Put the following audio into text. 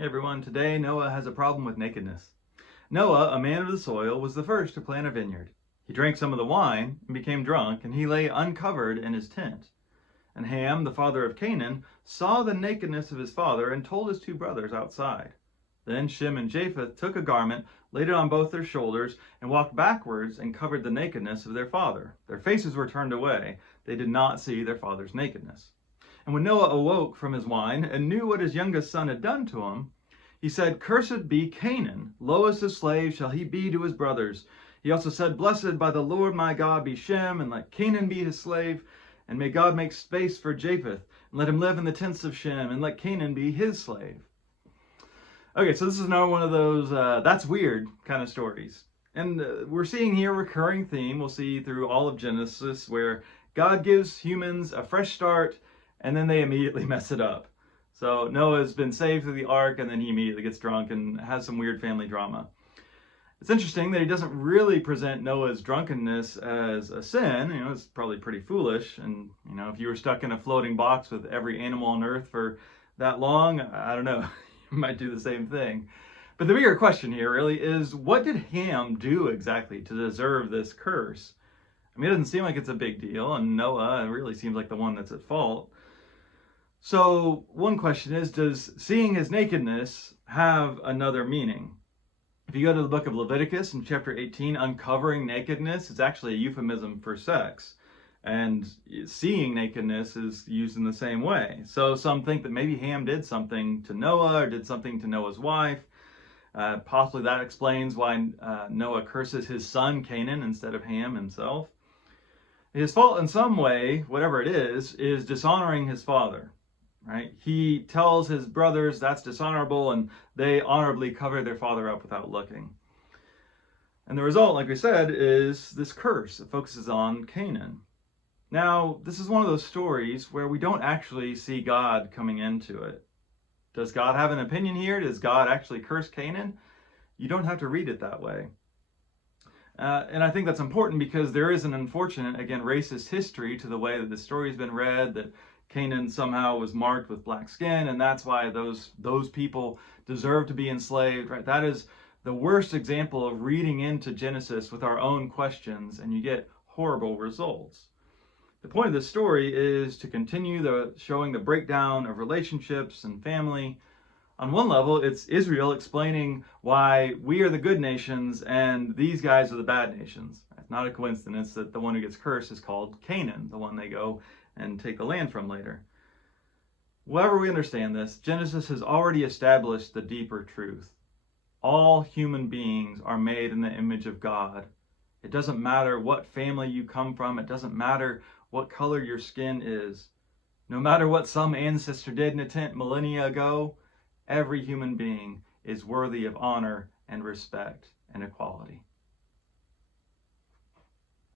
Hey everyone, today Noah has a problem with nakedness. Noah, a man of the soil, was the first to plant a vineyard. He drank some of the wine and became drunk, and he lay uncovered in his tent. And Ham, the father of Canaan, saw the nakedness of his father and told his two brothers outside. Then Shem and Japheth took a garment, laid it on both their shoulders, and walked backwards and covered the nakedness of their father. Their faces were turned away. They did not see their father's nakedness. And when Noah awoke from his wine and knew what his youngest son had done to him, he said, "Cursed be Canaan, lowest of slaves shall he be to his brothers." He also said, "Blessed by the Lord my God be Shem, and let Canaan be his slave. And may God make space for Japheth, and let him live in the tents of Shem, and let Canaan be his slave." Okay, so this is another one of those that's weird kind of stories. And we're seeing here a recurring theme we'll see through all of Genesis, where God gives humans a fresh start, and then they immediately mess it up. So Noah's been saved through the ark, and then he immediately gets drunk and has some weird family drama. It's interesting that he doesn't really present Noah's drunkenness as a sin. It's probably pretty foolish. And, if you were stuck in a floating box with every animal on earth for that long, I don't know, you might do the same thing. But the bigger question here really is, what did Ham do exactly to deserve this curse? It doesn't seem like it's a big deal, and Noah really seems like the one that's at fault. So one question is, does seeing his nakedness have another meaning? If you go to the book of Leviticus in chapter 18, uncovering nakedness is actually a euphemism for sex. And seeing nakedness is used in the same way. So some think that maybe Ham did something to Noah or did something to Noah's wife. Possibly that explains why Noah curses his son Canaan instead of Ham himself. His fault in some way, whatever it is dishonoring his father. Right? He tells his brothers that's dishonorable, and they honorably cover their father up without looking. And the result, like we said, is this curse that focuses on Canaan. Now, this is one of those stories where we don't actually see God coming into it. Does God have an opinion here? Does God actually curse Canaan? You don't have to read it that way. And I think that's important because there is an unfortunate, again, racist history to the way that the story has been read, that Canaan somehow was marked with black skin, and that's why those people deserve to be enslaved, right? That is the worst example of reading into Genesis with our own questions, and you get horrible results. The point of this story is to continue showing the breakdown of relationships and family. On one level, it's Israel explaining why we are the good nations and these guys are the bad nations. It's not a coincidence that the one who gets cursed is called Canaan, the one they go and take the land from later. However we understand this, Genesis has already established the deeper truth. All human beings are made in the image of God. It doesn't matter what family you come from. It doesn't matter what color your skin is. No matter what some ancestor did in a tent millennia ago, every human being is worthy of honor and respect and equality.